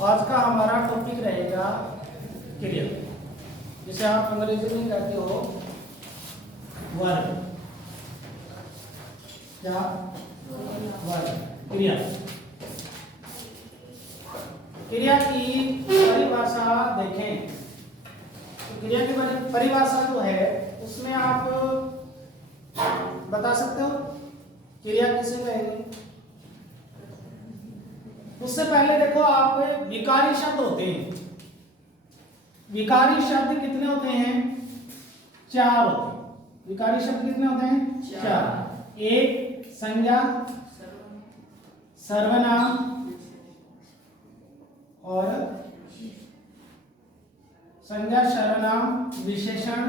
आज का हमारा टॉपिक रहेगा क्रिया, जिसे आप अंग्रेजी में कहते हो वर्ब। क्या? वर्ब, क्रिया। क्रिया की परिभाषा देखें तो क्रिया की परिभाषा जो है उसमें आप बता सकते हो क्रिया किसे कहेंगे। उससे पहले देखो, आप विकारी शब्द होते हैं। विकारी शब्द कितने होते हैं? 4 होते हैं। विकारी शब्द कितने होते हैं? 4। एक संज्ञा, सर्वनाम और संज्ञा, सर्वनाम, विशेषण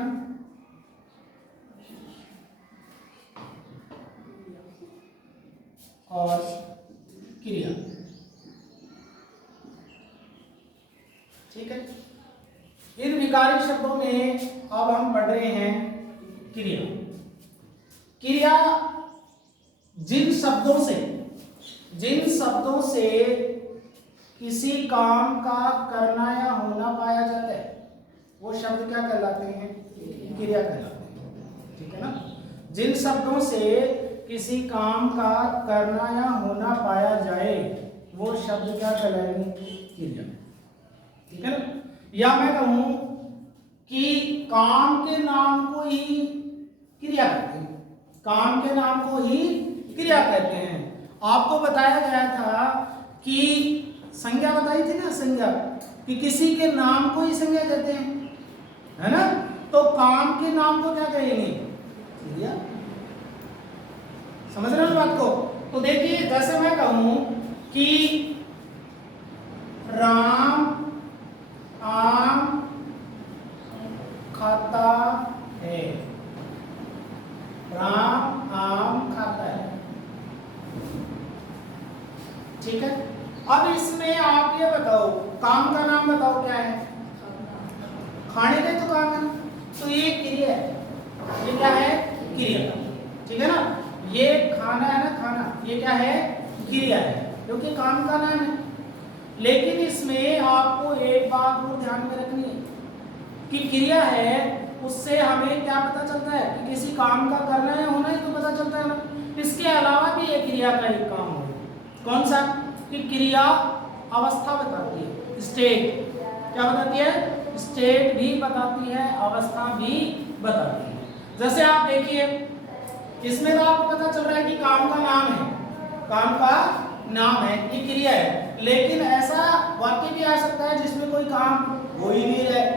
और क्रिया। ठीक है। इन विकारी शब्दों में अब हम पढ़ रहे हैं क्रिया। क्रिया जिन शब्दों से किसी काम का करना या होना पाया जाता है वो शब्द क्या कहलाते हैं? क्रिया कहलाते हैं। ठीक है ना। जिन शब्दों से किसी काम का करना या होना पाया जाए वो शब्द क्या कहलाएंगे? क्रिया। ठीक है ना। या मैं कहूं कि काम के नाम को ही क्रिया कहते हैं। काम के नाम को ही क्रिया कहते हैं। आपको बताया गया था कि संज्ञा बताई थी ना, संज्ञा, कि किसी के नाम को ही संज्ञा कहते हैं, है ना। तो काम के नाम को क्या कहेंगे? क्रिया। समझ रहे हो बात को? तो देखिए, जैसे मैं कहूं कि राम आम खाता है। राम आम खाता है। ठीक है। अब इसमें आप ये बताओ, काम का नाम बताओ क्या है? खाने का तो काम है, तो ये क्रिया है। ये क्या है? क्रिया। ठीक है ना। ये खाना है ना, खाना, ये क्या है? क्रिया है, क्योंकि काम का नाम है। लेकिन इसमें आपको एक बात और ध्यान में रखनी है कि क्रिया है, उससे हमें क्या पता चलता है कि किसी काम का करना है होना ही तो पता चलता है ना। इसके अलावा भी एक क्रिया का एक काम है। कौन सा? कि क्रिया अवस्था बताती है, स्टेट। क्या बताती है? स्टेट भी बताती है, अवस्था भी बताती है। जैसे आप देखिए, इसमें तो आपको पता चल रहा है कि काम का नाम है, काम का नाम है, ये क्रिया है। लेकिन ऐसा वाक्य भी आ सकता है जिसमें कोई काम हो ही नहीं रहा है,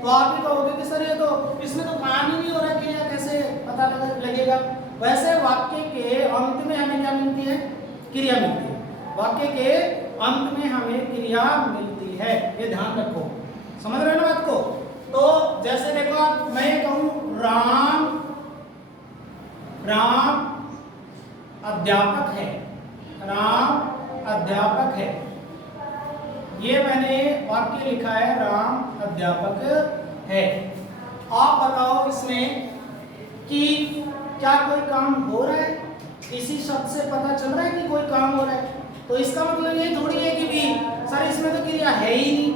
तो आप भी कहोगे कि सर ये तो इसमें तो काम ही नहीं हो रहा, क्रिया कैसे पता लगेगा? वैसे वाक्य के अंत में हमें क्या मिलती है? क्रिया मिलती है। वाक्य के अंत में हमें क्रिया मिलती है, ये ध्यान रखो। समझ रहे हो ना बात को? तो जैसे देखो, मैं कहूं राम अध्यापक है। राम अध्यापक है, ये मैंने वाक्य लिखा है, राम अध्यापक है। आप बताओ इसमें कि क्या कोई काम हो रहा है? इसी शब्द से पता चल रहा है कि कोई काम हो रहा है। तो इसका मतलब ये थोड़ी है कि भी सर इसमें तो क्रिया है ही नहीं।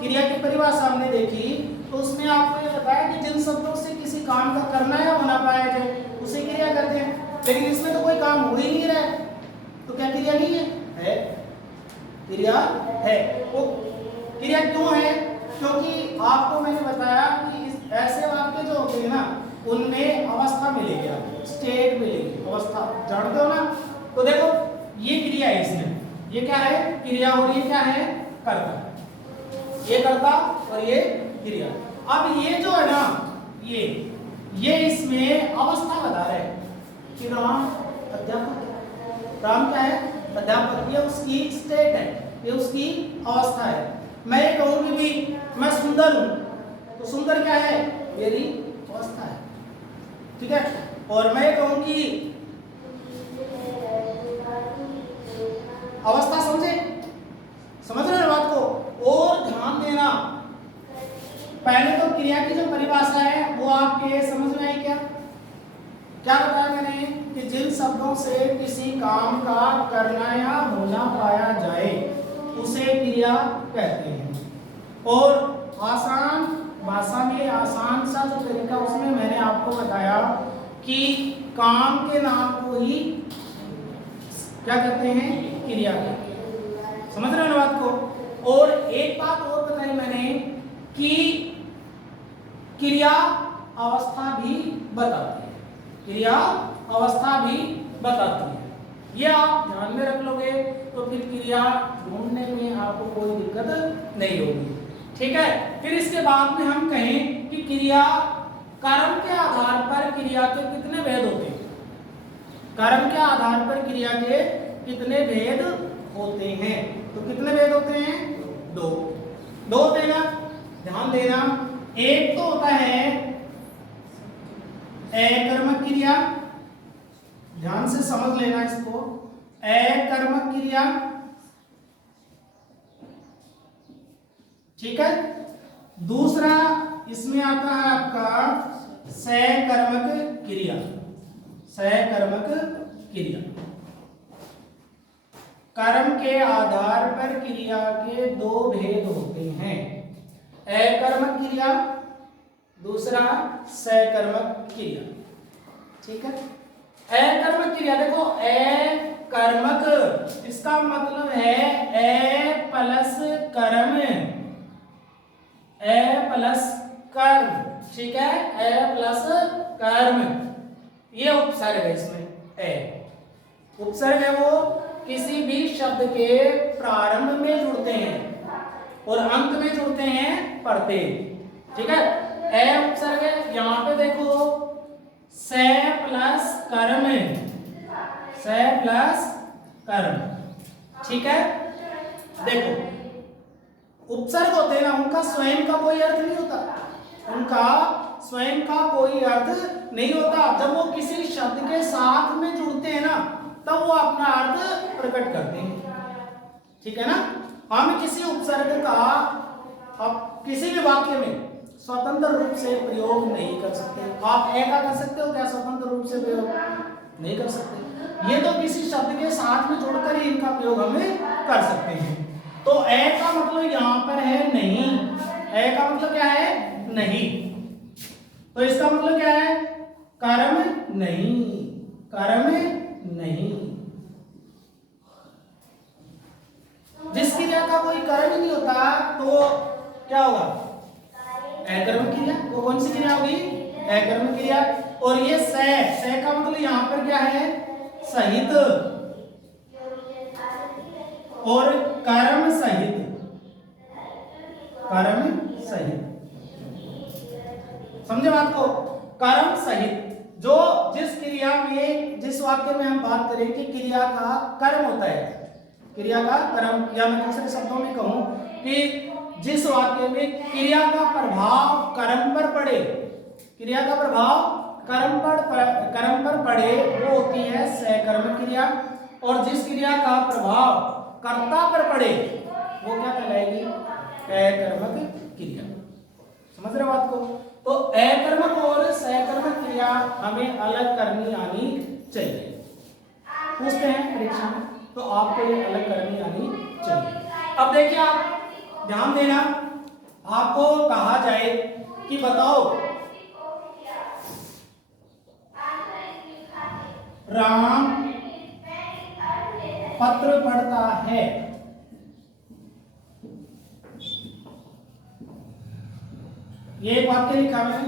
क्रिया की परिभाषा हमने देखी तो उसमें आपको ये बताया कि जिन शब्दों से किसी काम का करना या होना पाया जाए उसे क्रिया कहते हैं। लेकिन इसमें तो कोई काम हो ही नहीं रहा है, तो क्या क्रिया नहीं है? है, क्रिया है। वो क्रिया क्यों है? क्योंकि आपको मैंने बताया कि ऐसे वाक्य जो होते हैं ना, उनमें अवस्था मिलेगी, आपको स्टेट मिलेगी, अवस्था जानते हो ना। तो देखो, ये क्रिया है, इसमें ये क्या है? क्रिया। और ये क्या है? कर्ता। ये कर्ता और ये क्रिया। अब ये जो है ना, ये इसमें अवस्था बता रहा है कि राम अध्यापक है। राम क्या है? अध्यापक। ये उसकी स्टेट है, ये उसकी अवस्था है। मैं ये कहूं कि भी मैं सुंदर हूं, तो सुंदर क्या है? मेरी अवस्था है। ठीक है। और मैं कहूं कि अवस्था, समझ रहे हो बात को? और ध्यान देना, पहले तो क्रिया की जो परिभाषा है वो आपके समझ में आई क्या? क्या बताया मैंने कि जिन शब्दों से किसी काम का करना या होना पाया जाए उसे क्रिया कहते हैं। और आसान भाषा में आसान सा जो तरीका उसमें मैंने आपको बताया कि काम के नाम को ही क्या कहते हैं, क्रिया कहते हैं। समझ रहे हो ना बात को। और एक बात और बताई मैंने कि क्रिया अवस्था भी बताती है, क्रिया अवस्था भी बताती है। ये आप ध्यान में रख लोगे तो फिर क्रिया ढूंढने में आपको कोई दिक्कत नहीं होगी। ठीक है। फिर इसके बाद में हम कहें कि क्रिया कर्म के आधार पर क्रिया के कितने भेद होते हैं, कर्म के आधार पर क्रिया के कितने भेद होते हैं। तो कितने भेद होते हैं, दो होते हैं ना, ध्यान देना। एक तो होता है अकर्मक क्रिया, ध्यान से समझ लेना इसको, अकर्मक क्रिया। ठीक है। दूसरा इसमें आता है आपका सकर्मक क्रिया, सकर्मक क्रिया। कर्म के आधार पर क्रिया के दो भेद होते हैं, अकर्मक क्रिया, दूसरा सकर्मक क्रिया। ठीक है। अकर्मक क्रिया देखो, अकर्मक इसका मतलब है अ प्लस कर्म, अ प्लस कर्म। ठीक है, अ प्लस कर्म, ये उपसर्ग है इसमें। उपसर्ग है वो किसी भी शब्द के प्रारंभ में जुड़ते हैं और अंत में जुड़ते हैं प्रत्यय। ठीक है, अ उपसर्ग है। यहां पे देखो से प्लस कर्म, से प्लस कर्म। ठीक है। देखो उपसर्ग होते हैं ना, उनका स्वयं का कोई अर्थ नहीं होता, उनका स्वयं का कोई अर्थ नहीं होता। जब वो किसी शब्द के साथ में जुड़ते हैं ना तब वो अपना अर्थ प्रकट करते हैं। ठीक है ना। हम किसी उपसर्ग का अब किसी भी वाक्य में स्वतंत्र रूप से प्रयोग नहीं कर सकते। आप ए का कर सकते हो क्या स्वतंत्र रूप से प्रयोग? नहीं कर सकते। ये तो किसी शब्द के साथ में जोड़कर ही इनका प्रयोग हम कर सकते हैं। तो ए का मतलब यहां पर है नहीं, ए का मतलब क्या है, नहीं। तो इसका मतलब क्या है, कर्म नहीं, कर्म नहीं। जिस क्रिया का कोई कर्म ही नहीं होता तो क्या होगा, अकर्मक क्रिया। वो कौन सी क्रिया होगी, अकर्मक क्रिया। और ये से का मतलब यहां पर क्या है, सहित और कर्म सहित, कर्म सहित। समझे बात को, कर्म सहित। जो जिस क्रिया में, जिस वाक्य में हम बात करें कि क्रिया का कर्म होता है, क्रिया का कर्म, या मैं दूसरे शब्दों में कहूं कि जिस वाक्य में क्रिया का प्रभाव कर्म पर पड़े, क्रिया का प्रभाव कर्म पर पड़े, वो होती है सकर्मक क्रिया। और जिस क्रिया का प्रभाव कर्ता पर पड़े वो क्या कहलाएगी, अकर्मक क्रिया। समझ रहे हो बात को। तो अकर्मक और सकर्मक क्रिया हमें अलग करनी आनी चाहिए। पूछते हैं परीक्षा में तो आपको ये अलग करनी आनी चाहिए। अब देखिए आप ध्यान देना, आपको कहा जाए कि बताओ राम पत्र पढ़ता है, ये एक वाक्य लिखा है,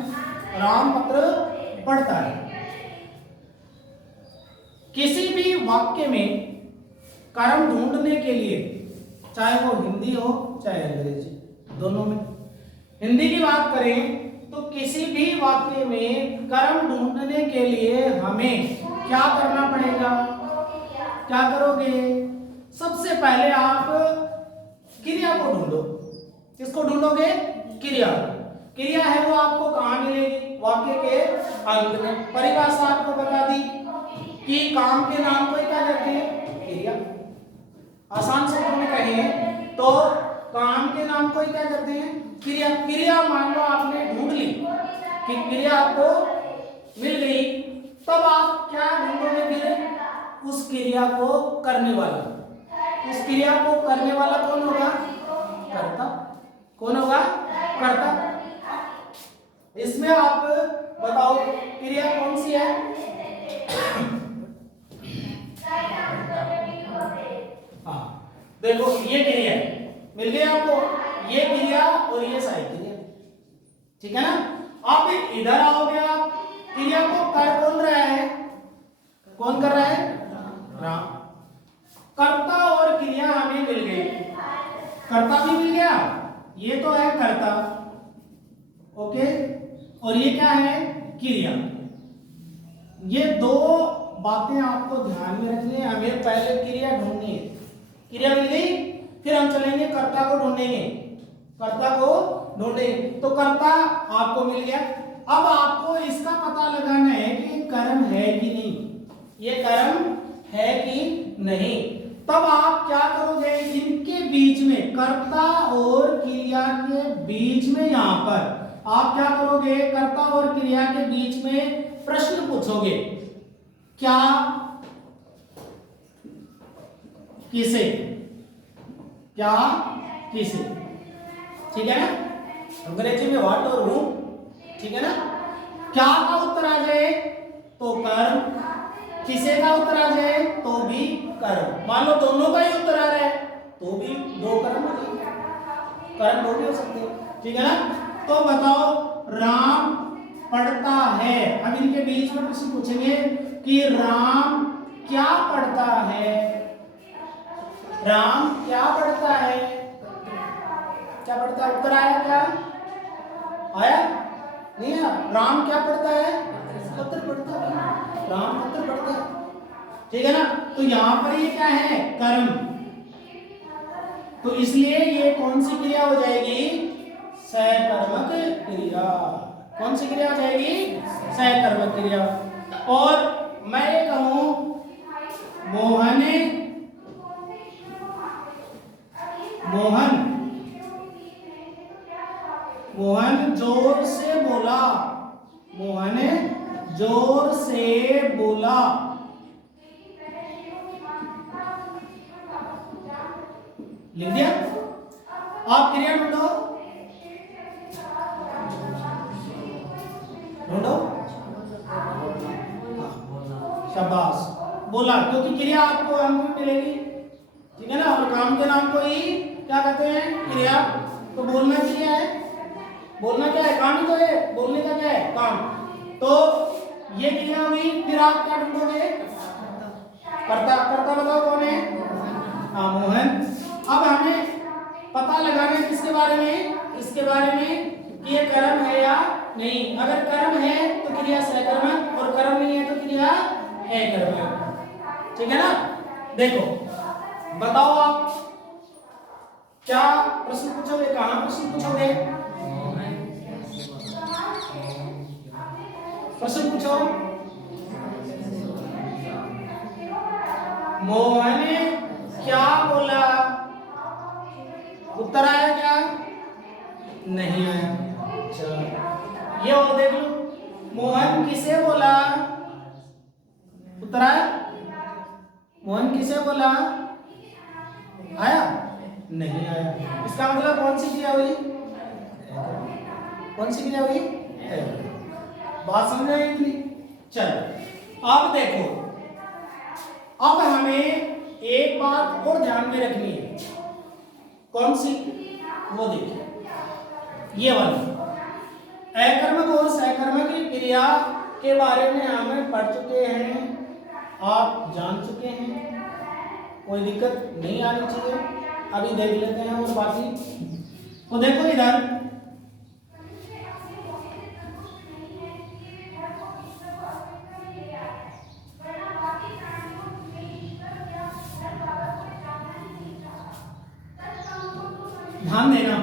राम पत्र पढ़ता है। किसी भी वाक्य में कर्म ढूंढने के लिए, चाहे वो हिंदी हो चाहे अंग्रेजी, दोनों में। हिंदी की बात करें तो किसी भी वाक्य में कर्म ढूंढने के लिए हमें क्या करना पड़ेगा, क्या करोगे, सबसे पहले आप क्रिया को ढूंढो। किसको ढूंढोगे, क्रिया। क्रिया है वो आपको कहां मिलेगी, वाक्य के अंत में। परिभाषा आपको बता दी कि काम के नाम को क्या कहते हैं, क्रिया। आसान शब्दों में कहें तो काम के नाम को क्या कहते हैं, क्रिया। क्रिया मान लो आपने ढूंढ ली कि क्रिया आपको मिल गई, तब आप क्या ढूंढोगे, फिर उस क्रिया को करने वाला। उस क्रिया को करने वाला कौन होगा, कौन होगा? कर्ता। इसमें आप बताओ क्रिया कौन सी है? हाँ देखो ये क्रिया मिल गई आपको, ये क्रिया और ये सहायक क्रिया, ठीक है ना। अब इधर आओगे आप, क्रिया को कर कौन रहा है? कौन कर रहा है? राम। कर्ता और क्रिया हमें मिल गई, कर्ता भी मिल गया, ये तो है कर्ता, ओके, और ये क्या है? क्रिया। ये दो बातें आपको ध्यान में रखनी है, हमें पहले क्रिया ढूंढनी है। क्रिया मिल गई, फिर हम चलेंगे कर्ता को ढूंढेंगे, कर्ता को ढूंढेंगे। तो कर्ता आपको मिल गया, अब आपको इसका पता लगाना है कि कर्म है कि नहीं, ये कर्म है कि नहीं। तब आप क्या करोगे? इनके बीच में, कर्ता और क्रिया के बीच में, यहां पर आप क्या करोगे? कर्ता और क्रिया के बीच में प्रश्न पूछोगे, क्या, किसे, क्या, किसे, ठीक है ना। अंग्रेजी में व्हाट और हु, ठीक है ना। क्या का उत्तर आ जाए तो कर्म, किसे का उत्तर आ जाए तो भी कर्म। मान लो दोनों का ही उत्तर आ रहा है तो भी दो कर्म हो जाएंगे, कर्म दो भी हो सकते हैं, ठीक है ना। तो बताओ राम पढ़ता है, अब इनके बीच में प्रश्न पूछेंगे कि राम क्या पढ़ता है? राम क्या पढ़ता है? क्या पढ़ता है? उत्तर आया क्या? आया नहीं आया? राम क्या पढ़ता है? पत्र पढ़ता है, राम पत्र पढ़ता है, ठीक है ना। तो यहां पर ये क्या है? कर्म। तो इसलिए ये कौन सी क्रिया हो जाएगी? सहकर्मक क्रिया। कौन सी क्रिया हो जाएगी? सहकर्मक क्रिया। और मैं ये कहूं मोहन, मोहन, मोहन जोर से बोला, मोहन जोर से बोला। लिख दिया? आप क्रिया ढूंढो, ढूंढो। शाबाश, बोला, क्योंकि क्रिया आपको अंक में मिलेगी, ठीक है ना। और काम के नाम को ही क्या कहते हैं? क्रिया। तो बोलना क्रिया है, बोलना क्या है? काम ही तो है, बोलने का क्या है? काम। तो ये क्रिया हुई, फिर आप क्या ढूंढोगे? कर्ता। कर्ता बताओ कौन है? हाँ मोहन। अब हमें पता लगाना है किसके बारे में? इसके बारे में कि ये कर्म है या नहीं। अगर कर्म है तो क्रिया सहकर्मक, और कर्म नहीं है तो क्रिया है कर्मक, ठीक है ना। देखो बताओ आप क्या प्रश्न पूछोगे? कहां प्रश्न पूछोगे? प्रश्न पूछो। मोहन क्या बोला? उत्तर आया क्या? नहीं आया। अच्छा ये और देख लो, मोहन किसे बोला? उत्तर आया? मोहन किसे बोला? आया? नहीं आया। इसका मतलब कौन सी क्रिया हुई? कौन सी क्रिया हुई? बात समझ आई इतनी? चलो अब देखो, अब हमें एक बात और ध्यान में रखनी है। कौन सी? वो देखिए, ये वाली अकर्मक और सहकर्मक की क्रिया के बारे में हमें पढ़ चुके हैं, आप जान चुके हैं, कोई दिक्कत नहीं आनी चाहिए। अभी देख लेते हैं और बाकी। तो देखो इधर ध्यान देना,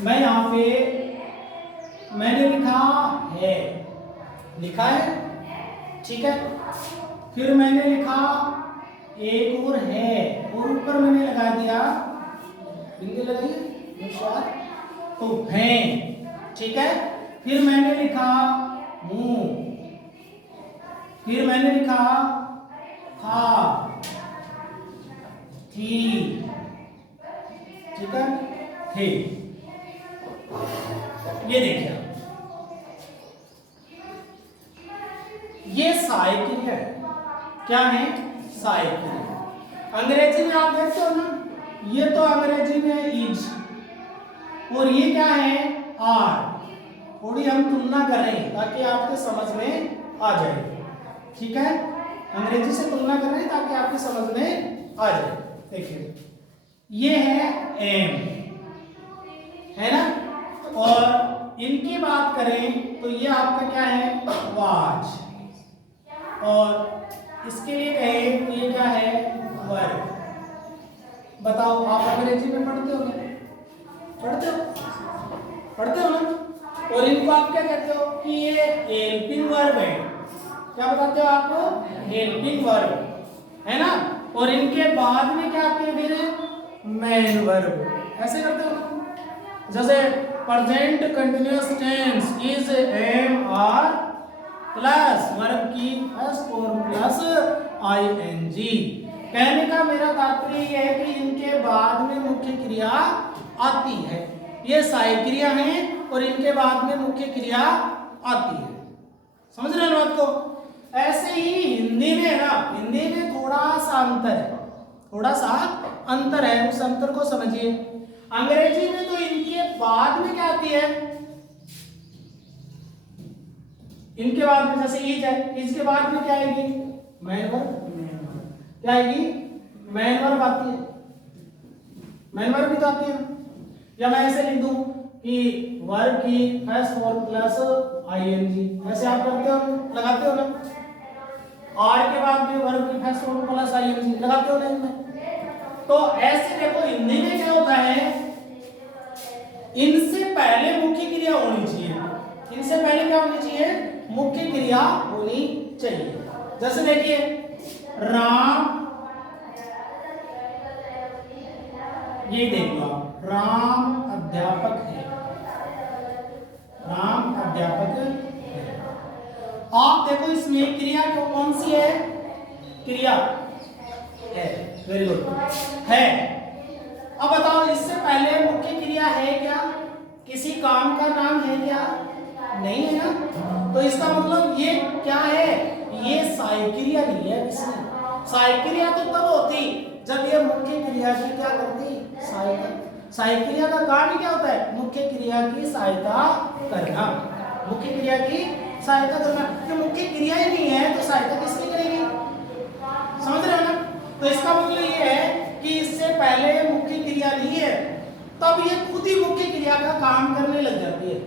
मैं यहां पे मैंने लिखा है, लिखा है, ठीक है। फिर मैंने लिखा एक और है, और ऊपर मैंने लगा दिया बिंदु लगाइए तो है, ठीक है। फिर मैंने लिखा हूं, फिर मैंने लिखा था, थी, ठीक है। थे। ये देखिए, ये सहायक क्रिया है। क्या है? सहायक क्रिया। अंग्रेजी में आप देखते हो ना, ये तो अंग्रेजी में इज, और ये क्या है? आर। थोड़ी हम तुलना कर रहे हैं ताकि आपके समझ में आ जाए। ठीक है, अंग्रेजी से तुलना कर रहे हैं ताकि आपके समझ में आ जाए। देखिए, ये है एम, है ना, और इनकी बात करें तो ये आपका क्या है? वाज, और इसके लिए कहें तो ये क्या है? वर्ब। बताओ, आप अंग्रेजी में पढ़ते हो क्या? पढ़ते हो ना? और इनको आप क्या कहते हो कि ये हेल्पिंग वर्ब है। क्या बताते हो आप? हेल्पिंग वर्ब, है ना। और इनके बाद में क्या आती है फिर? Main verb. ऐसे करते हो ना, जैसे present continuous tense is am are plus verb की फर्स्ट फॉर्म प्लस आईएनजी। कहने का मेरा तात्पर्य यह है कि इनके बाद में मुख्य क्रिया आती है। ये सहायक क्रिया है और इनके बाद में मुख्य क्रिया आती है। समझ रहे हो बात को? ऐसे ही हिंदी में ना, हिंदी में थोड़ा सा अंतर है, थोड़ा सा अंतर है, उस अंतर को समझिए। अंग्रेजी में तो इनके बाद में क्या आती है? इनके बाद में जैसे इज है, इज के बाद में क्या आएगी? Main verb. क्या आएगी? मेन वर्ब आती है। मेन वर्ब भी तो आती है। या मैं ऐसे लिख दूं कि वर्ब की फर्स्ट फॉर्म प्लस आईएनजी, ऐसे आप करते हो, लगाते हो ना। आर के बाद में वर्ब की फर्स्ट फॉर्म प्लस आईएनजी लगाते हो ना इनमें। तो ऐसे देखो, हिंदी में क्या होता है? इनसे पहले मुख्य क्रिया होनी चाहिए। इनसे पहले क्या होनी चाहिए? मुख्य क्रिया होनी चाहिए। जैसे देखिए, राम, ये देख लो आप, राम अध्यापक है। राम अध्यापक है। आप देखो इसमें क्रिया कौन सी है? क्रिया है। वेरी गुड, है। अब बताओ, इससे पहले मुख्य क्रिया है क्या? किसी काम का नाम है क्या? नहीं है ना। तो इसका मतलब ये क्या है? ये सहायक क्रिया नहीं है। इसमें सहायक क्रिया तो तब होती जब ये मुख्य क्रिया की क्या करती? सहायता। सहायक क्रिया का काम ही क्या होता है? मुख्य क्रिया की सहायता करना। मुख्य क्रिया की सहायता करना। तो मुख्य क्रिया ही नहीं है तो सहायता किसकी करेगी? समझ रहे हो ना? तो इसका मतलब ये है कि इससे पहले मुख्य क्रिया नहीं है, तब ये खुद ही मुख्य क्रिया का काम करने लग जाती है।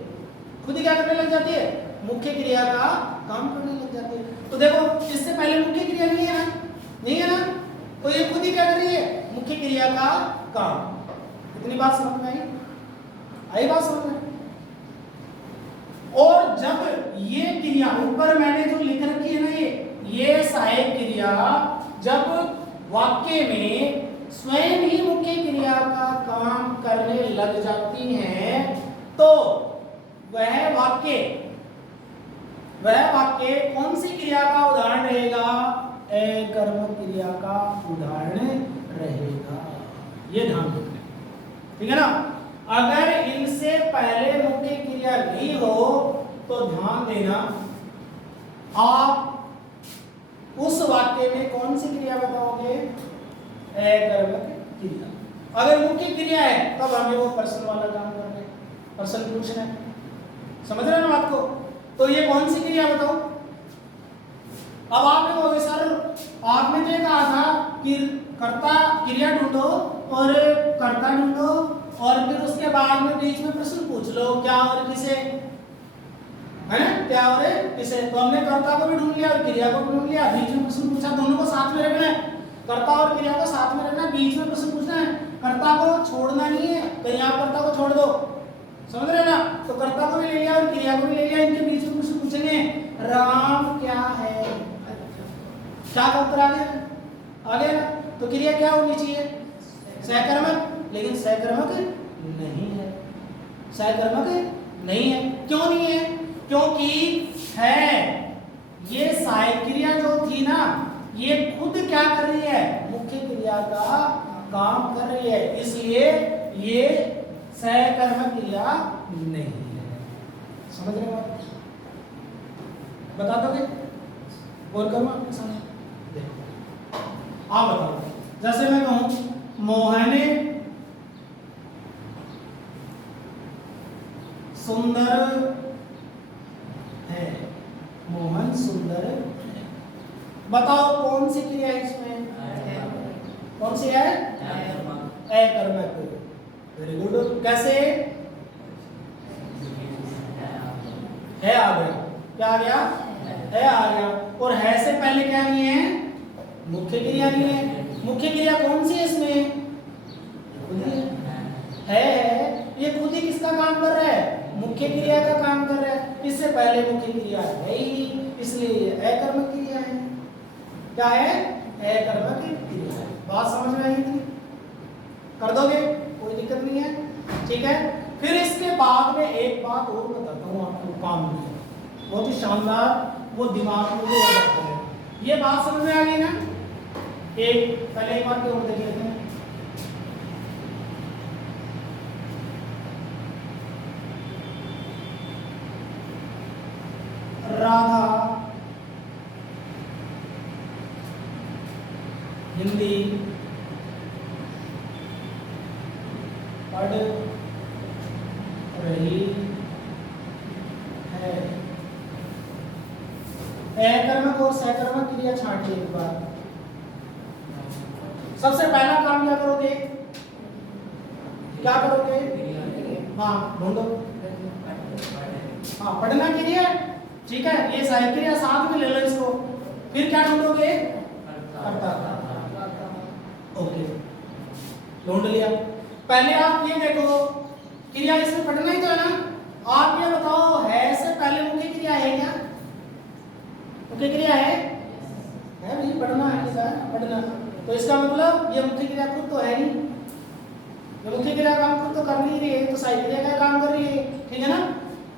खुद ही क्या करने लग जाती है? मुख्य क्रिया का काम करने लग जाती है। तो देखो, इससे पहले मुख्य क्रिया नहीं है ना, नहीं है ना, तो ये खुद ही क्या कर रही है? मुख्य क्रिया का काम। इतनी बात समझ में आई? आई बात समझ में? और जब ये क्रिया ऊपर मैंने जो लिख रखी है ना, ये सहायक क्रिया जब वाक्य में स्वयं ही मुख्य क्रिया का काम करने लग जाती हैं, तो वह वाक्य कौन सी क्रिया का उदाहरण रहेगा? कर्म क्रिया का उदाहरण रहेगा। ये ध्यान रखना, ठीक है ना। अगर इनसे पहले मुख्य क्रिया नहीं हो तो ध्यान देना, आप उस वाक्य में कौन सी क्रिया बताओगे? कर्मक क्रिया। अगर मुख्य क्रिया है तब हमें वो पर्सन वाला काम करना है, पर्सन पूछना है। समझ रहे हो ना आपको? तो ये कौन सी क्रिया बताओ? अब आप कहोगे सर, आपने तो कहा था कि कर्ता क्रिया ढूंढो और कर्ता ढूंढो और फिर उसके बाद में बीच में प्रश्न पूछ लो, क्या और किसे, है ना, क्या और किसे। तो हमने कर्ता को भी ढूंढ लिया और क्रिया को भी ढूंढ लिया, बीच में प्रश्न पूछा। दोनों को साथ में रखना है, कर्ता और क्रिया को साथ में रखना है, बीच में प्रश्न पूछना है। कर्ता को छोड़ना नहीं है, कहीं आप कर्ता को छोड़ दो। समझ रहे ना? तो कर्ता को भी ले लिया और क्रिया को भी ले लिया, इनके बीच में प्रश्न पूछेंगे, राम क्या है? क्या का उत्तर आ गया ना? तो क्रिया क्या होनी चाहिए? सहकर्मक। लेकिन सहकर्मक नहीं है, सहकर्मक नहीं है। क्यों नहीं है? क्योंकि है ये सहायक क्रिया जो थी ना, ये खुद क्या कर रही है? मुख्य क्रिया का काम कर रही है, इसलिए ये सहकर्मक क्रिया नहीं है। समझ रहे हो आप? बता दोगे? बोल करो आपके सामने, देखो आप बताओ। जैसे मैं कहूं मोहन सुंदर है, मोहन सुंदर है, बताओ कौन सी क्रिया है इसमें? कौन सी है? अकर्मक। Very good. कैसे? है आ गया, क्या आ गया? है आ गया। और है से पहले क्या नहीं है? मुख्य क्रिया नहीं है। मुख्य क्रिया कौन सी है इसमें? खुद ही है। ये खुद ही किसका काम कर रहा है? मुख्य क्रिया का काम कर रहा है। इससे पहले मुख्य क्रिया है ही, इसलिए अकर्मक क्रिया है। क्या है? अकर्मक क्रिया है। बात समझ में आई थी? कर दोगे? कोई दिक्कत नहीं है, ठीक है। फिर इसके बाद में एक बात और बताता हूँ आपको, काम में बहुत ही शानदार, वो दिमाग में जो हो जाता है। ये बात समझ में आ गई ना? एक पहले एक बात और देख लेते हैं। राधा हिंदी पढ़ रही है। अकर्मक और सकर्मक क्रिया छांटिए एक बार। सबसे पहला काम क्या करोगे? क्या करोगे? हाँ ढूंढो। हाँ पढ़ना क्रिया, ठीक है। ये सहायक क्रिया साथ में ले लो इसको। फिर क्या ढूंढोगे? कर्ता। ओके, ढूंढ लिया। पहले आप ये देखो, क्रिया इसमें पढ़ना ही तो है ना। आप ये बताओ, है से पहले मुख्य क्रिया है क्या? मुख्य क्रिया है भाई, पढ़ना है क्या? पढ़ना। तो इसका मतलब ये मुख्य क्रिया खुद तो है नहीं। ये मुख्य क्रिया काम खुद तो कर नहीं रही है, तो सहायक क्रिया का काम कर रही है, ठीक है ना।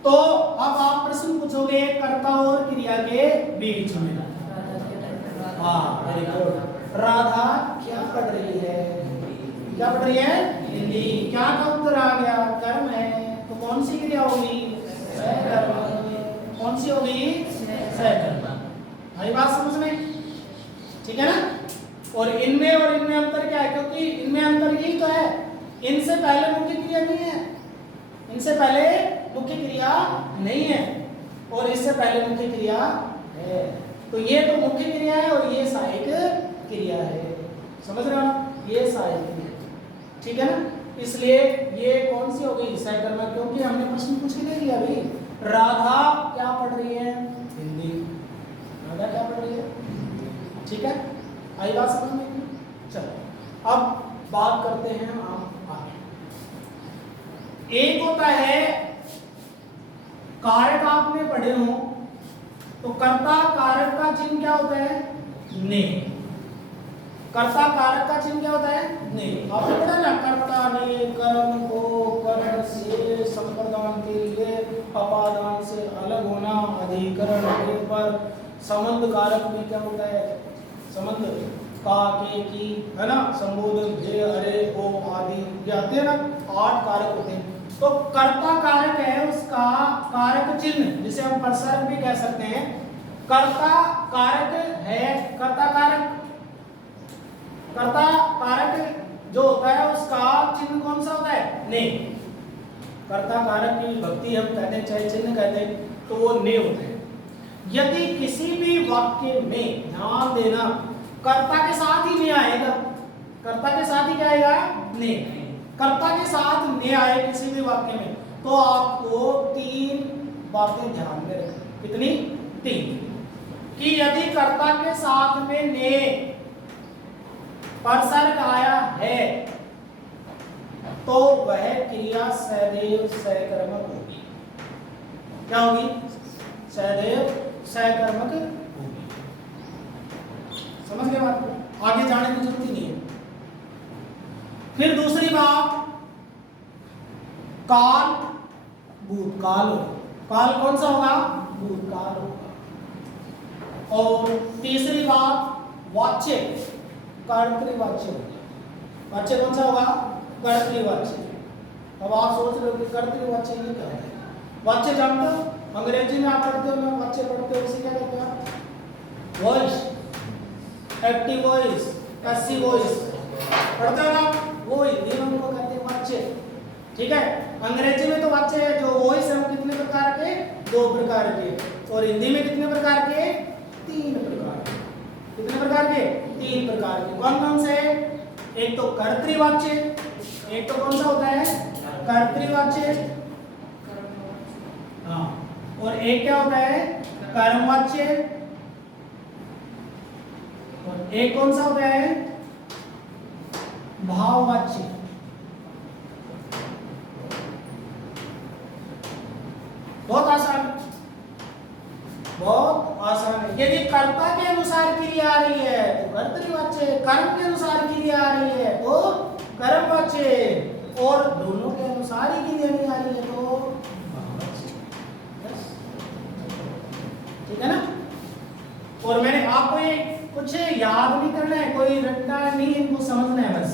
तो अब आप प्रश्न पूछोगे कर्ता और क्रिया के बीच में। हाँ वेरी गुड। राधा क्या पढ़ रही है? क्या पढ़ रही है? हिंदी। क्या का उत्तर आ गया? कर्म है। तो कौन सी क्रिया होगी? सकर्मक। कौन सी होगी? सकर्मक। आई बात समझ में? ठीक है ना। और इनमें अंतर क्या है? क्योंकि इनमें अंतर यही तो है, इनसे पहले मुख्य क्रिया नहीं है, इनसे पहले मुख्य क्रिया नहीं है, और इससे पहले मुख्य क्रिया है। तो ये तो मुख्य क्रिया है और ये सहायक क्रिया है। समझ रहे हो ना? ये सहायक क्रिया, ठीक है ना। इसलिए ये कौन सी हो गई? सकर्मक। क्योंकि हमने प्रश्न पूछ के दे दिया अभी, राधा क्या पढ़ रही है? हिंदी। राधा क्या पढ़ रही है? ठीक है, आई बात समझ में? चलो अब बात करते हैं हम आगे। एक होता है कारक, आपने पढ़े हो तो कर्ता कारक का चिन्ह क्या होता है? ने। कर्ता कारक का चिन्ह क्या होता है? ने। आपने पढ़ा ना, कर्ता ने कर्म को करण से संप्रदान के लिए अपादान से अलग होना, अधिकरण होने पर संबंध कारक में क्या होता है? संबंध का, के, की, है ना, संबोधन, जे, अरे, ओ आदि ये आते हैं ना, 8 कारक होते हैं। तो कर्ता कारक है, उसका कारक चिन्ह जिसे हम प्रसर्ग भी कह सकते हैं। कर्ता कारक है, कर्ता कारक जो होता है उसका चिन्ह कौन सा होता है? ने। कर्ता कारक की विभक्ति हम कहते हैं, चाहे चिन्ह कहते हैं, तो वो ने होता है। यदि किसी भी वाक्य में, ध्यान देना, कर्ता के साथ ही ने आएगा, कर्ता के साथ ही क्या आएगा? ने। कर्ता के साथ ने आए किसी भी वाक्य में, तो आपको 3 बातें ध्यान में रखनी। कितनी? 3। कि यदि कर्ता के साथ में ने परसर्ग आया है तो वह क्रिया सदैव सकर्मक होगी। क्या होगी? सदैव सकर्मक होगी। समझ गए बात को? आगे जाने की जरूरत ही नहीं है। फिर दूसरी बात, काल भूतकाल होगा। काल कौन सा होगा? भूतकाल होगा। और तीसरी बात, वाच्य कर्तृवाच्य होगा। वाच्य कौन सा होगा? कर्तृवाच्य। अब आप सोच रहे हो कि कर्तृवाच्य ये क्या होता है? वाच्य जानते हो? अंग्रेजी में आप पढ़ते हो, मैं वाच्य पढ़ते हो, उसे क्या कहते हैं आप? Voice, active voice, passive voice पढ़ते हो ना, वो हिंदी में उनको कहते हैं वाच्य। ठीक है, अंग्रेजी में तो वाच्य है जो वॉइस है वो कितने प्रकार के? 2 प्रकार के, और हिंदी में कितने प्रकार के? 3 प्रकार के। कितने प्रकार के? 3 प्रकार के। कौन कौन से? एक तो कर्तृवाच्य, एक तो कौन सा होता है? कर्तृवाच्य, हाँ, और एक क्या होता है? कर्मवाच्य, और एक कौन सा होता है? भाववाच्य। बहुत आसान, बहुत आसान है। यदि कर्ता के अनुसार क्रिया आ रही है तो कर्तृवाच्य, कर्म के अनुसार क्रिया आ रही है तो कर्मवाच्य, और दोनों के अनुसार ही क्रिया नहीं आ रही है तो भाववाच्य। ठीक है ना? और मैंने आपको ये कुछ याद नहीं करना है, कोई रट्टा नहीं, इनको समझना है बस।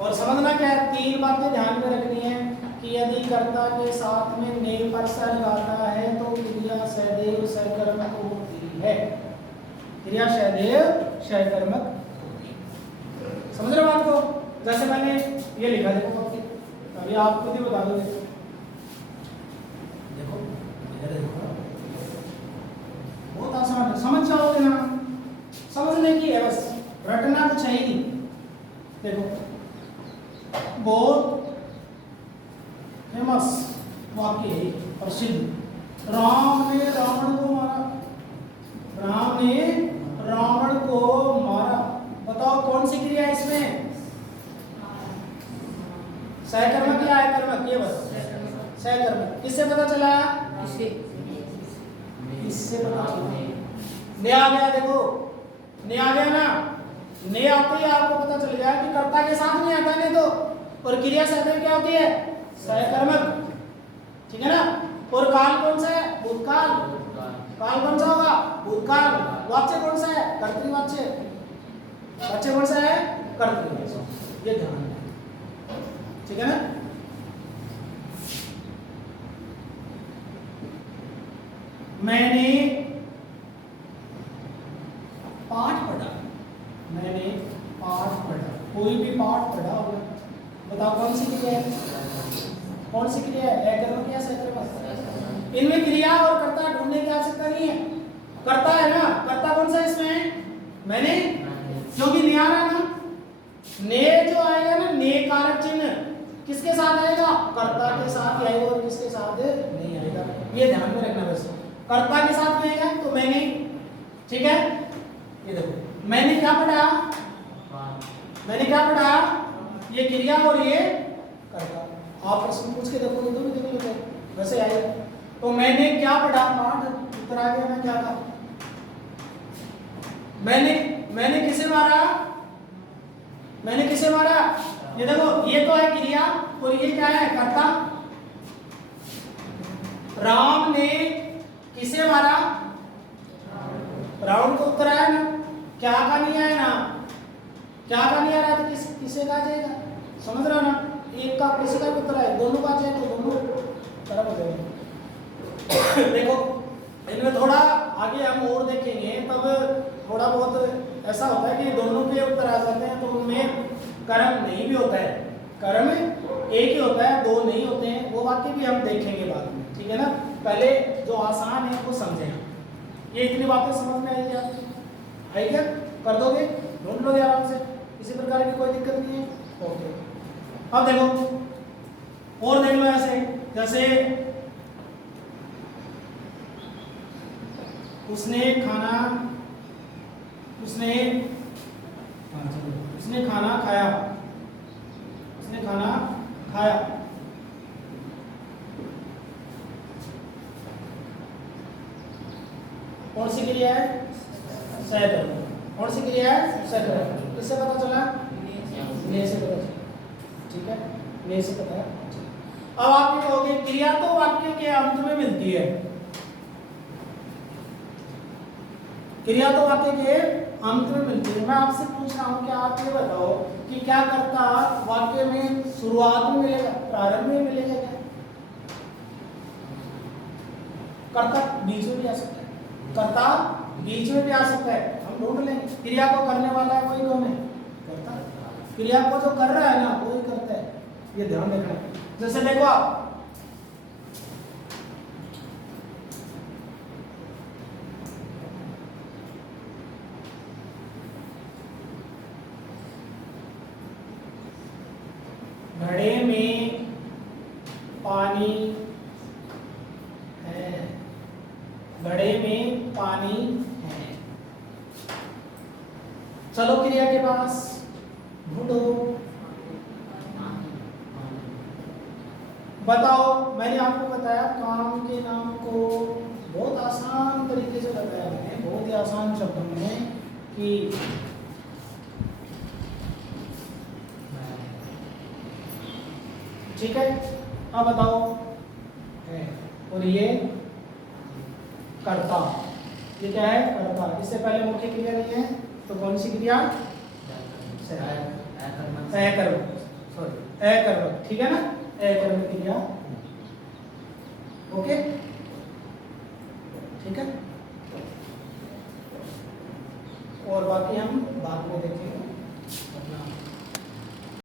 और समझना क्या है? 3 बातें ध्यान में रखनी है कि यदि कर्ता के साथ में ने पर स लगाता है तो क्रिया सदैव सकर्मक होती है। क्रिया सदैव सकर्मक होती है। समझ रहे हो बात को? जैसे मैंने ये लिखा, देखो अभी आप खुद ही बता दोगे। देखो इधर देखो, बहुत आसान है, समझ जाओगे ना, समझने की है बस, रटना कुछ है ही नहीं। देखो बहुत फेमस वाक्य है, प्रसिद्ध। राम ने रावण को मारा, राम ने रावण को मारा। बताओ कौन सी क्रिया है इसमें? सहकर्मक या अकर्मक? ये बस सहकर्मक। किससे पता चला? इससे पता चला। ने आ गया, देखो ने आ गया ना, ने आते ही आपको पता चल गया कि कर्ता के साथ में आता नहीं तो, और क्रिया सदैव क्या होती है? सहकर्मक। ठीक है ना? और काल कौन सा है? भूतकाल। काल कौन सा होगा? भूतकाल। वाच्य कौन सा है? कर्तृवाच्य। वाच्य कौन सा है? कर्तृवाच्य। ये ध्यान रखना। ठीक है ना? मैंने पाठ पढ़ा, मैंने पाठ पढ़ा, कोई भी पाठ पढ़ा होगा, बताओ कौन सी क्रिया है? कौन सी क्रिया है? अकर्मक या सकर्मक? इनमें क्रिया और कर्ता ढूंढने की आवश्यकता नहीं है, कर्ता है ना। कर्ता कौन सा इसमें? मैंने, क्योंकि ने आ रहा ना, ने जो आएगा ना, ने कारक चिन्ह किसके साथ आएगा? कर्ता के साथ आएगा, और किसके साथ नहीं आएगा। ये ध्यान में रखना बस। कर्ता के साथ में आएगा तो मैंने, ठीक है? ये देखो मैंने क्या पढ़ा? मैंने क्या पढ़ा? ये क्रिया और ये कर्ता। आप प्रश्न पूछ के देखो, तो भी देख लो वैसे आएगा। तो मैंने क्या पढ़ा? पाठ। उत्तर आ गया। मैं क्या था? मैंने किसे मारा? मैंने किसे मारा? ये देखो, ये तो है क्रिया और ये क्या है? कर्ता। राम ने किसे मारा? रावण को। उत्तर आया ना? क्या का नहीं आया ना? क्या का नहीं आ रहा था? किसे का जाएगा? समझ रहे हो ना? एक का किसी का उत्तर है, दोनों का जाए तो दोनों तरफ हो जाएगा। देखो इनमें थोड़ा आगे हम और देखेंगे, तब थोड़ा बहुत ऐसा होता है कि दोनों के उत्तर आ जाते हैं, तो उनमें कर्म नहीं भी होता है, कर्म एक ही होता है, 2 नहीं होते हैं। वो बातें भी हम देखेंगे बाद में। ठीक है ना? पहले जो आसान है वो समझें। ये इतनी बातें समझ में आई क्या? आई क्या? कर दोगे? ढूंढ लोगे आराम से, किसी प्रकार की कोई दिक्कत नहीं है। ओके, अब देखो और देख लो ऐसे, जैसे उसने खाना खाया, उसने खाना खाया। कौन सी क्रिया है? सहकर्मक। कौन सी क्रिया है? सहकर्मक। किससे पता चला? ने से पता चला। ठीक है, ने से पता है। अब आप ये कहोगे क्रिया तो वाक्य के अंत में मिलती है, क्रिया तो वाक्य के अंत में मिलती है। मैं आपसे पूछ रहा हूं कि आप ये बताओ कि क्या कर्ता वाक्य में शुरुआत में मिलेगा, प्रारंभ कर्ता बीच में भी आ सकता है, कर्ता बीच में भी आ सकता है, हम ढूंढ लेंगे। क्रिया को करने वाला है कोई कौन है? कर्ता। क्रिया को जो कर रहा है ना वो ही करता है, ये ध्यान रखना। जैसे देखो आप, घड़े में पानी है, घड़े में पानी है। चलो क्रिया के पास ढूंढो, बताओ। मैंने आपको बताया काम के नाम को बहुत आसान तरीके से बताया मैंने, बहुत ही आसान शब्दों में कि ठीक है। अब बताओ है, और ये कर्ता, ये क्या है? कर्ता। इससे पहले मुख्य क्रिया नहीं है तो कौन सी क्रिया? अकर्मक, सॉरी अकर्मक, ठीक है ना, अकर्मक क्रिया। ओके, ठीक है। और बाकी हम बाद में देखेंगे।